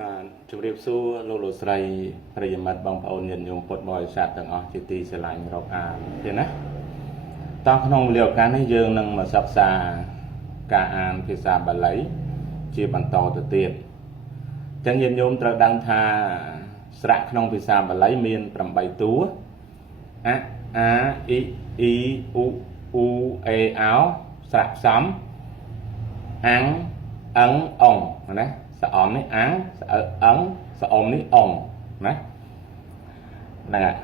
បាទជំរាបសួរលោកលោកស្រីប្រិយមិត្តបងប្អូនញាតិញោមពុទ្ធបរិស័ទទាំងអស់ជាទីស្រឡាញ់រាប់អានទេណាតោះក្នុងវេលាឱកាសនេះយើងនឹងមកសិក្សាការអានភាសាបាលីជាបន្តទៅទៀតអញ្ចឹងញាតិញោមត្រូវដឹងថាស្រៈក្នុងភាសាបាលីមាន8តួអអាអ៊ីអ៊ីអ៊ូអ៊ូអេអោស្រៈផ្សំអាំងអឹងអងណាសអមនេះអាំងសអឹងសអមនេះអងណាហ្នឹង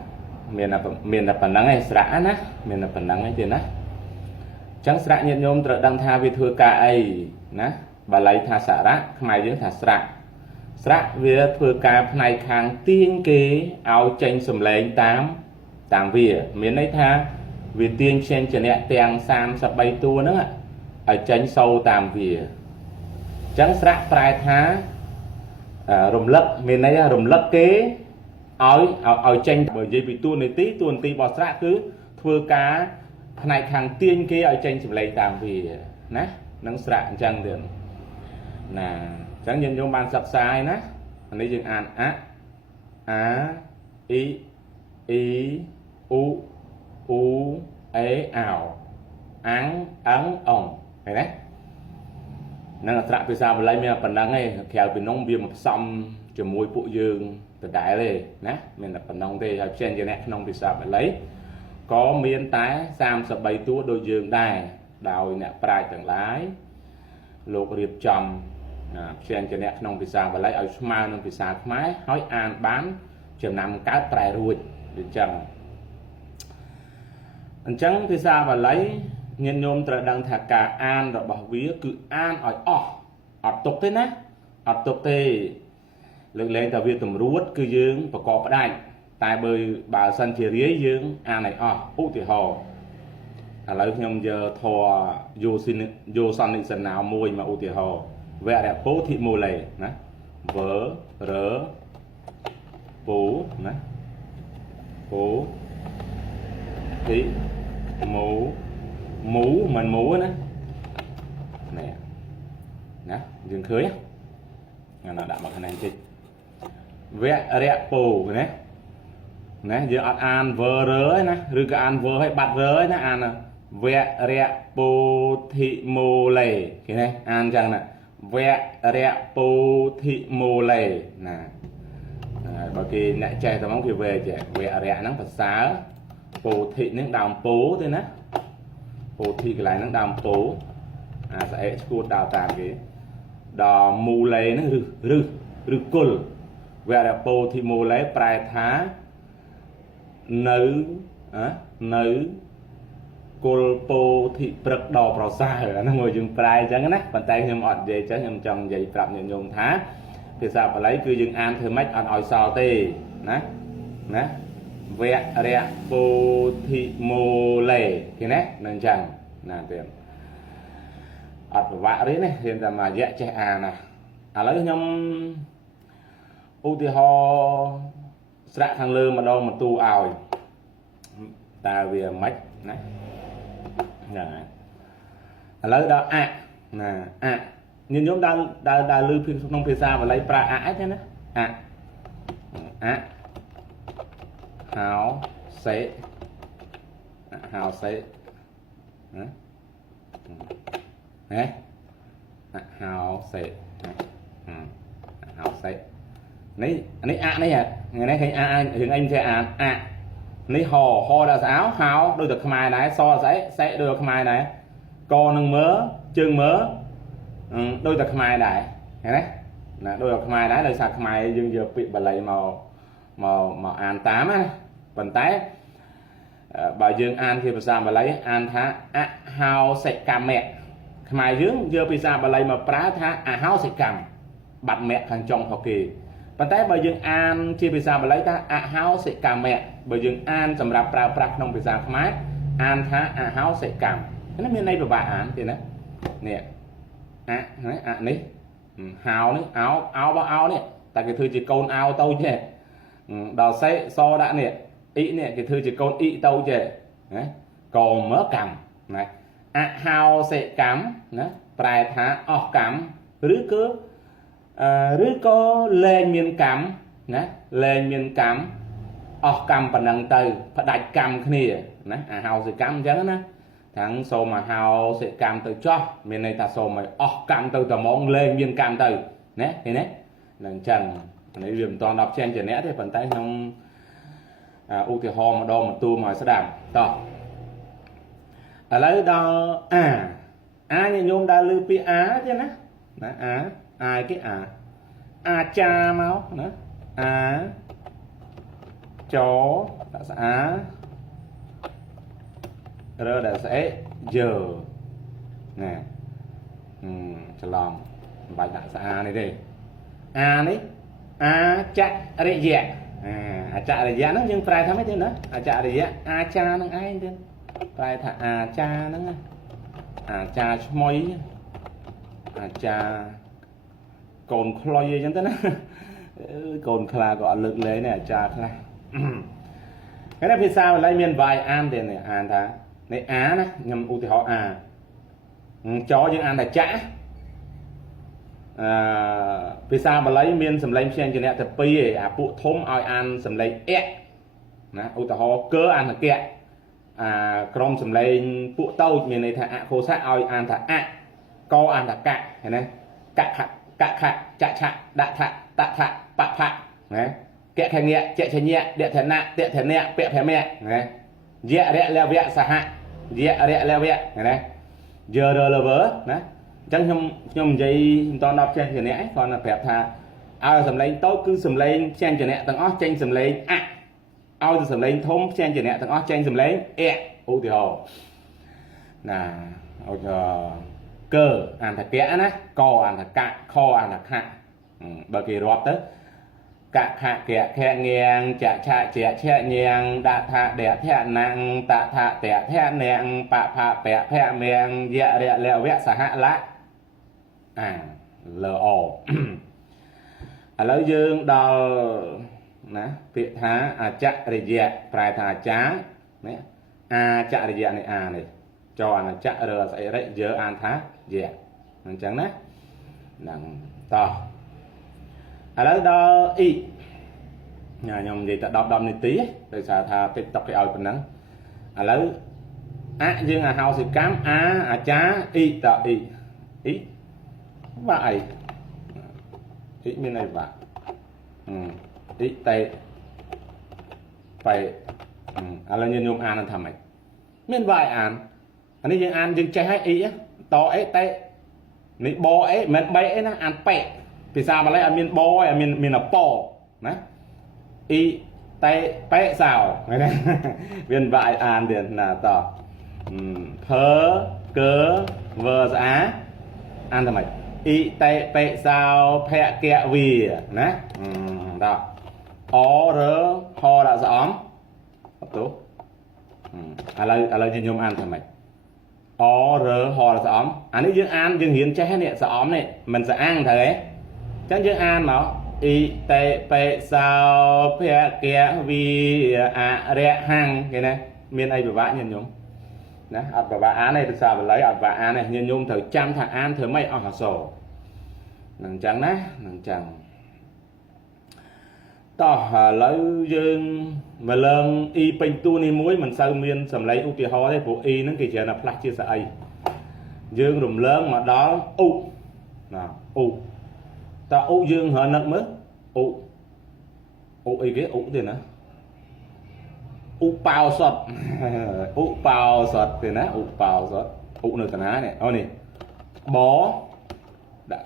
មានតែប៉ុណ្្នឹងឯងស្រៈណាមានតែប៉ុណ្្នឹងឯងទេណាអញ្ចឹងស្រៈញាតិញោមត្រូវដឹងថាវាធ្វើការអីណាបាលីថាសារៈខ្មែរយើងថាស្រៈស្រៈវាធ្វើការផ្នែកខាងទាញគេឲ្យចេញសម្លេងតាមវាមានន័យថាវាទាញផ្សេងជាអ្នកទាំង33តួហ្នឹងឲ្យចេញសូរតាមវាចឹងស្រៈប្រែថារំលឹកមានន័យថារំលឹកគេឲ្យចេញបើនិយាយពីតួនាទីរបស់ស្រៈគឺធ្វើការផ្នែកខាងទាញគេឲ្យចេញសម្លេងតាមវាណានឹងស្រៈអញ្ចឹងទៀតណាអញ្ចឹងយើងយកបានសិក្សាហើយណានេះយើងអានអអាអ៊ីអ៊ីអ៊ូអ៊ូអេអោអាំងអឹងអងឃើញទេនឹងអក្សរភាសាបាលីមានប៉ុណ្ណឹងឯងក្រៅពីនោះវាមកផ្សំជាមួយពួកយើងដដែលទេណាមានតែប៉ុណ្ណឹងទេហើយផ្សេងជាអ្នកក្នុងភាសាបាលីក៏មានតែ33តួដូចយើងដែរដោយអ្នកប្រាជ្ញទាំងឡាយលោករៀបចំផ្សេងជាអ្នកក្នុងភាសាបាលីឲ្យស្មើនឹងភាសាខ្មែរហើយអានបានចំណាំកើតប្រែរួចដូចចឹងអញ្ចឹងភាសាបាលីញាតិញោមត្រូវដឹងថាការអានរបស់វាគឺអានឲ្យអស់អត់ទុកទេណាអត់ទុកទេលើកលែងតែវាតម្រួតគឺយើងប្រកបផ្ដាច់តែបើសិនជារាយយើងអានឲ្យអស់ឧទាហរណ៍ឥឡូវខ្ញុំយកធរយោសន្និសនាមួយមកឧទាហរណ៍វរៈពោធិមូលេណាវើរើពោណាពោធិមូមូមិនមូណានេះណាយើងឃើញណាដាក់មកខាងនេះតិចវរៈពោណាយើងអត់អានវើរើណាឬក៏អានវើឲ្យបាត់រើណាអានវរៈពោធិមូលេឃើញទេអានចឹងណាវរៈពោធិមូលេណាបើគេអ្នកចេះតែមកគេវេចេះវរៈហ្នឹងភាសាពោធិហ្នឹងដើមពោទេណាពោធិកន្លែងហ្នឹងដើមពោអាស្អែកស្គួតដើរតាមគេដល់មូលេហ្នឹងឬគុលវរៈពោធិមូលេប្រែថានៅគុលពោធិព្រឹកដល់ប្រសើរអាហ្នឹងមកយើងប្រែអញ្ចឹងណាប៉ុន្តែខ្ញុំអត់និយាយអញ្ចឹងខ្ញុំចង់និយាយប្រាប់ញាតិញោមថាភាសាបាលីគឺយើងអានធ្វើម៉េចអត់ឲ្យសល់ទេណាវរៈពោធិមូលេឃើញទេនឹងអញ្ចឹងណាទៀតអត់ប្រវត្តិទេណារៀនតែមួយរយៈចេះអានណាឥឡូវខ្ញុំឧទាហរណ៍ស្រៈខាងលើម្ដងបន្ទូឲ្យតើវាម៉េចណាហ្នឹងហើយឥឡូវដល់អណាអញាតិញោមដើរលឺក្នុងភាសាបាលីប្រើអទេណាអហៅសេណាហេហៅសេហៅសេនេះអអនេះថ្ងៃនេះឃើញអរឿងអីចេះអានអនេះហដល់ស្អោហៅដូចតែខ្មែរដែរសស្អីសេដូចតែខ្មែរដែរកនឹងមើជើងមើដូចតែខ្មែរដែរឃើញទេណាដូចតែខ្មែរដែរដោយសារខ្មែរយើងយកពាក្យបាលីមកអានតាមណាប៉ុន្តែបើយើងអានជាភាសាបាលីអានថាអហោសិកម្មៈខ្មែរយើងយកភាសាបាលីមកប្រើថាអហោសិកម្មបាត់មៈខាងចុងរបស់គេប៉ុន្តែបើយើងអានជាភាសាបាលីថាអហោសិកម្មៈបើយើងអានសម្រាប់ប្រើប្រាស់ក្នុងភាសាខ្មែរអានថាអហោសិកម្មនេះមានន័យពិបាកអានទេណានេះអនេះហៅនេះអោរបស់អោនេះតែគេធ្វើជាកូនអោតូចទេដល់សេសដាក់នេះអ៊ីនេះគេធ្វើជាកូនអ៊ីតូចទេណាកមើកម្មណាអហោសិកម្មណាប្រែថាអស់កម្មឬគឺ ឬក៏លែងមានកម្មណាលែងមានកម្មអស់កម្មប៉ុណ្ណឹងទៅផ្ដាច់កម្មគ្នាណាអាហោសិកម្មអញ្ចឹងណាទាំងសូមអាហោសិកម្មទៅចោះមានន័យថាសូមឲ្យអស់កម្មទៅតែហ្មងលែងមានកម្មទៅណាឃើញទេនឹងអញ្ចឹងនេះវាមិនតាន់ដល់ចេញជាអ្នកទេប៉ុន្តែខ្ញុំឧទាហរណ៍ម្ដងបន្ទូមកស្ដាប់តោះឥឡូវដល់អាញាតិញោមដើរលើពាក្យអាទេណាអាគេអាចារ្យមកណាចដាក់ស្អារើដាក់ស្អេយើណាច្រឡំមិនបាច់ដាក់ស្អានេះទេអានេះអាចរិយៈអាចរិយៈហ្នឹងយើងប្រែថាម៉េចទេណាអាចរិយៈអាចារ្យហ្នឹងឯងទៀតប្រែថាអាចារ្យហ្នឹងអាចារ្យឈ្មោះអាចារ្យកូនខ្លុយអីចឹងទៅណាកូនខ្លាក៏អត់លើកលែងទេអាចារ្យខ្លះគេថាភាសាបាលីមានវាយអានទេនេះអានថានេះអាណាខ្ញុំឧទាហរណ៍ចយើងអានថាចាក់ភាសាបាលីមានសម្លេងផ្សេងជាអ្នកទៅពីរឯអាពួកធំឲ្យអានសម្លេងអៈណាឧទាហរណ៍កើអានកៈក្រុមសម្លេងពួកតូចមានន័យថាអខោសៈឲ្យអានថាអកអានថាកៈឃើញទេកខចឆដាក់ថតថបផណាកខញ្ញៈចឆញ្ញៈដថនៈតថនៈពភមៈណាយៈរៈលវៈសហយៈរៈលវៈណាយើរលវើណាអញ្ចឹងខ្ញុំនិយាយមិនតដល់ផ្សេងជាអ្នកឯងគ្រាន់តែប្រាប់ថាឲ្យសម្លេងតូចគឺសម្លេងផ្សេងជាអ្នកទាំងអស់ចេញសម្លេងអឲ្យទៅសម្លេងធំផ្សេងជាអ្នកទាំងអស់ចេញសម្លេងអឧទាហរណ៍ណាឧទាហរណ៍កើអានថាកៈណាកអានថាកៈខអានថាខបើគេរាប់ទៅកខកខងៀងចឆជាឆញាងដថាដថណាំងតថាតថនាងបផពភមៀងយៈរៈលវៈសហលៈលអឥឡូវយើងដល់ណាពាក្យថាអាចរិយៈប្រែថាអាចារ្យនេះអាចរិយៈនេះនេះចអានចរើស្អីរិយើអានថាយៈអញ្ចឹងណាហ្នឹងតោះឥឡូវដល់អ៊ីខ្ញុំនិយាយតែ10នាទីដោយសារថា TikTok គេឲ្យប៉ុណ្ណឹងឥឡូវយើងហៅសិកម្មអាចារ្យអ៊ីតអ៊ីបាក់អីអ៊ីមានអីបាក់អ៊ីតេបែឥឡូវខ្ញុំអានថាម៉េចមានវាយអានអានេះយើងអានយើងចេះឲ្យអ៊ីតអេតេនេះបអេមិន3អីណាអានប៉ែភាសាបាលីអត់មានបអីមានអពណាអ៊ីតេប៉ែសោឃើញទេមានវាយអានទៀតណាតភើកើវើស្អាអានថាម៉េចអ៊ីតេប៉ែសោភកៈវីណាតអរើហដាក់ស្អំអត់ទោះឥឡូវខ្ញុំអានថាម៉េចអរើហដាក់ស្អំអានេះយើងអានយើងរៀនចេះនេះស្អំនេះមិនស្អាងត្រូវទេអញ្ចឹងយើងអានមកអ៊ីតេប៉ែសោភកៈវីអរហੰគេណាមានអីពិបាកញាតិញោមណាអត់ពិបាកអានទេភាសាបាលីអត់ពិបាកអានទេញាតិញោមត្រូវចាំថាអានធ្វើម៉េចអស់អក្សរនឹងអញ្ចឹងណានឹងអញ្ចឹងតោះឥឡូវយើងមកឡើងអ៊ីពេញតួនេះមួយមិនសូវមានសម្លេងឧទាហរណ៍ទេព្រោះអ៊ីហ្នឹងគេច្រើនតែផ្លាស់ជាស្អីយើងរំលងមកដល់អ៊ូណាអ៊ូតើអ៊ូយើងរនឹកមើលអ៊ូអីគេអ៊ូទេណាអ៊ូប៉ោសុតអ៊ូប៉ោសុតទេណាអ៊ូប៉ោសុតអ៊ូនៅតាណានេះអូនេះបដាក់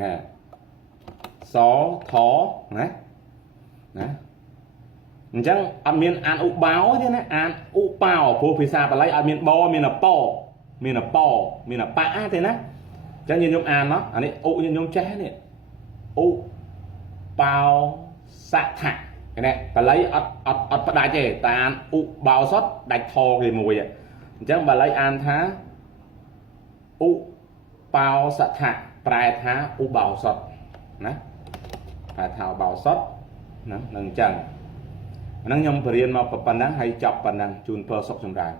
ណាសថណាអញ្ចឹងអត់មានអានឧបោទេណាអានឧបោព្រោះភាសាបាលីអត់មានបមានអពមានអបមានអបៈទេណាអញ្ចឹងខ្ញុំអានមកអានេះឧខ្ញុំចេះនេះឧបោសថៈឃើញទេបាលីអត់ផ្ដាច់ទេតែអានឧបោសុតដាច់ថគេមួយអញ្ចឹងបាលីអានថាឧបោសថៈប្រែថាឧបោសុតណាប្រែថាឧបោសុតណានឹងអញ្ចឹងហ្នឹងខ្ញុំបរៀនមកប៉ុណ្ណឹងហើយចប់ប៉ុណ្ណឹងជូនពរសុខចម្រើន